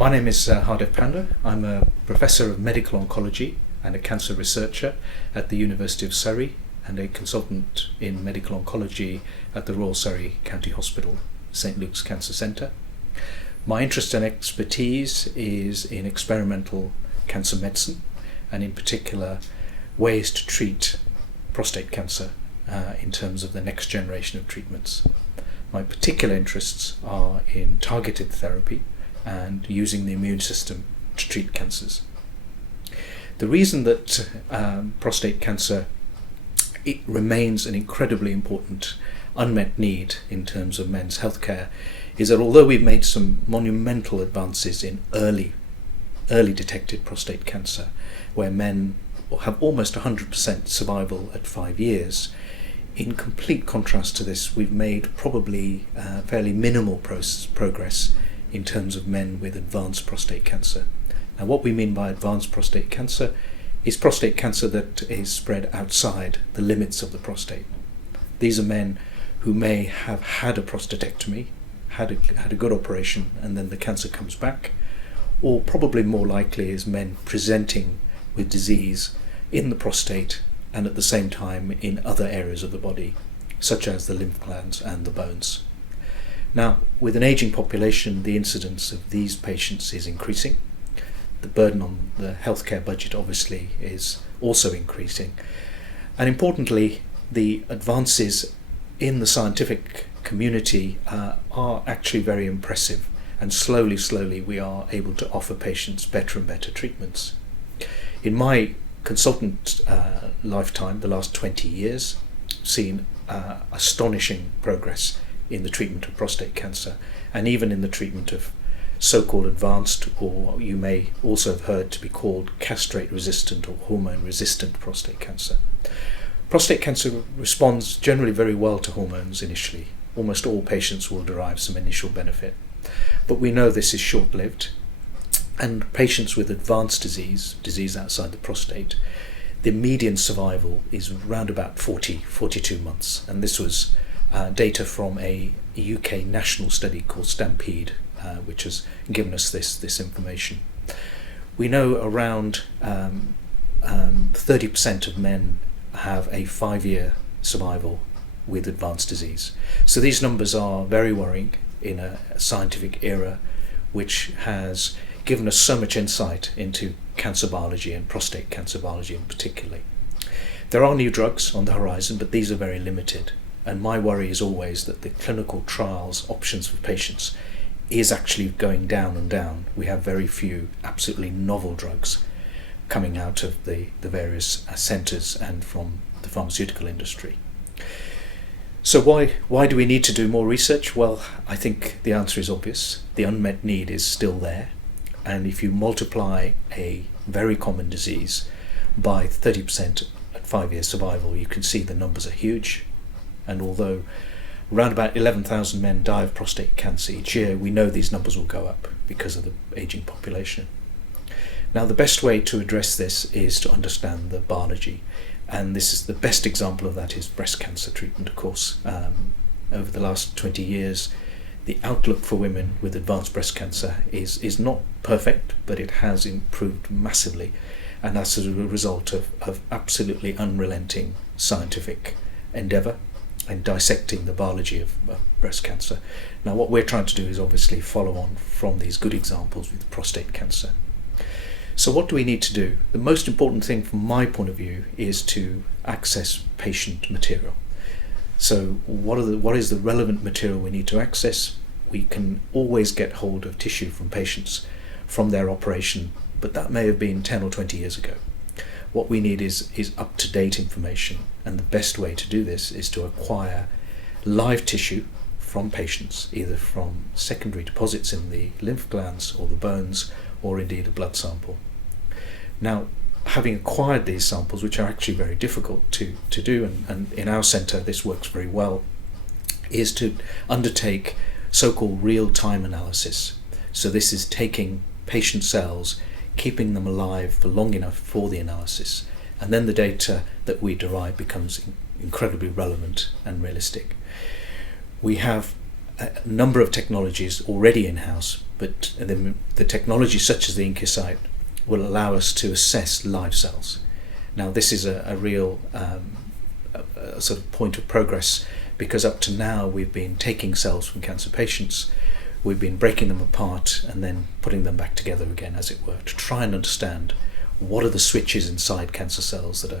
My name is Hardev Pandha. I'm a Professor of Medical Oncology and a cancer researcher at the University of Surrey and a consultant in medical oncology at the Royal Surrey County Hospital, St Luke's Cancer Centre. My interest and expertise is in experimental cancer medicine and in particular ways to treat prostate cancer in terms of the next generation of treatments. My particular interests are in targeted therapy and using the immune system to treat cancers. The reason that prostate cancer remains an incredibly important unmet need in terms of men's healthcare is that although we've made some monumental advances in early detected prostate cancer, where men have almost 100% survival at 5 years, in complete contrast to this, we've made probably fairly minimal progress in terms of men with advanced prostate cancer. Now, what we mean by advanced prostate cancer is prostate cancer that is spread outside the limits of the prostate. These are men who may have had a prostatectomy, had a good operation, and then the cancer comes back, or probably more likely is men presenting with disease in the prostate and at the same time in other areas of the body, such as the lymph glands and the bones. Now, with an aging population, the incidence of these patients is increasing. The burden on the healthcare budget obviously is also increasing. And importantly, the advances in the scientific community are actually very impressive. And slowly we are able to offer patients better and better treatments. In my consultant lifetime, the last 20 years, seen astonishing progress in the treatment of prostate cancer, and even in the treatment of so-called advanced, or you may also have heard to be called castrate-resistant or hormone-resistant prostate cancer. Prostate cancer responds generally very well to hormones initially. Almost all patients will derive some initial benefit. But we know this is short-lived, and patients with advanced disease outside the prostate, the median survival is around about 42 months, and this was data from a UK national study called Stampede, which has given us this information. We know around 30% of men have a 5-year survival with advanced disease. So these numbers are very worrying in a scientific era which has given us so much insight into cancer biology and prostate cancer biology in particular. There are new drugs on the horizon, but these are very limited. And my worry is always that the clinical trials options for patients is actually going down and down. We have very few absolutely novel drugs coming out of the various centres and from the pharmaceutical industry. So why do we need to do more research? Well, I think the answer is obvious. The unmet need is still there. And if you multiply a very common disease by 30% at 5-year survival, you can see the numbers are huge. And although around about 11,000 men die of prostate cancer each year, we know these numbers will go up because of the aging population. Now, the best way to address this is to understand the biology. And this is the best example of that is breast cancer treatment, of course. Over the last 20 years, the outlook for women with advanced breast cancer is not perfect, but it has improved massively. And that's as a result of absolutely unrelenting scientific endeavour and dissecting the biology of breast cancer. Now, what we're trying to do is obviously follow on from these good examples with prostate cancer. So what do we need to do? The most important thing from my point of view is to access patient material. So what is the relevant material we need to access? We can always get hold of tissue from patients from their operation, but that may have been 10 or 20 years ago. What we need is up-to-date information, and the best way to do this is to acquire live tissue from patients, either from secondary deposits in the lymph glands or the bones, or indeed a blood sample. Now, having acquired these samples, which are actually very difficult to do, and in our centre this works very well, is to undertake so-called real-time analysis. So this is taking patient cells, keeping them alive for long enough for the analysis, and then the data that we derive becomes incredibly relevant and realistic. We have a number of technologies already in-house, but the technology such as the Incucyte will allow us to assess live cells. Now this is a real a sort of point of progress, because up to now we've been taking cells from cancer patients, we've been breaking them apart and then putting them back together again, as it were, to try and understand what are the switches inside cancer cells that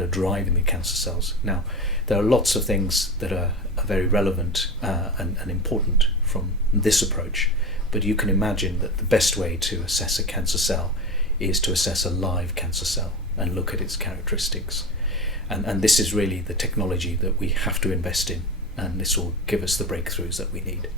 are driving the cancer cells. Now there are lots of things that are very relevant and important from this approach, but you can imagine that the best way to assess a cancer cell is to assess a live cancer cell and look at its characteristics. And this is really the technology that we have to invest in, and this will give us the breakthroughs that we need.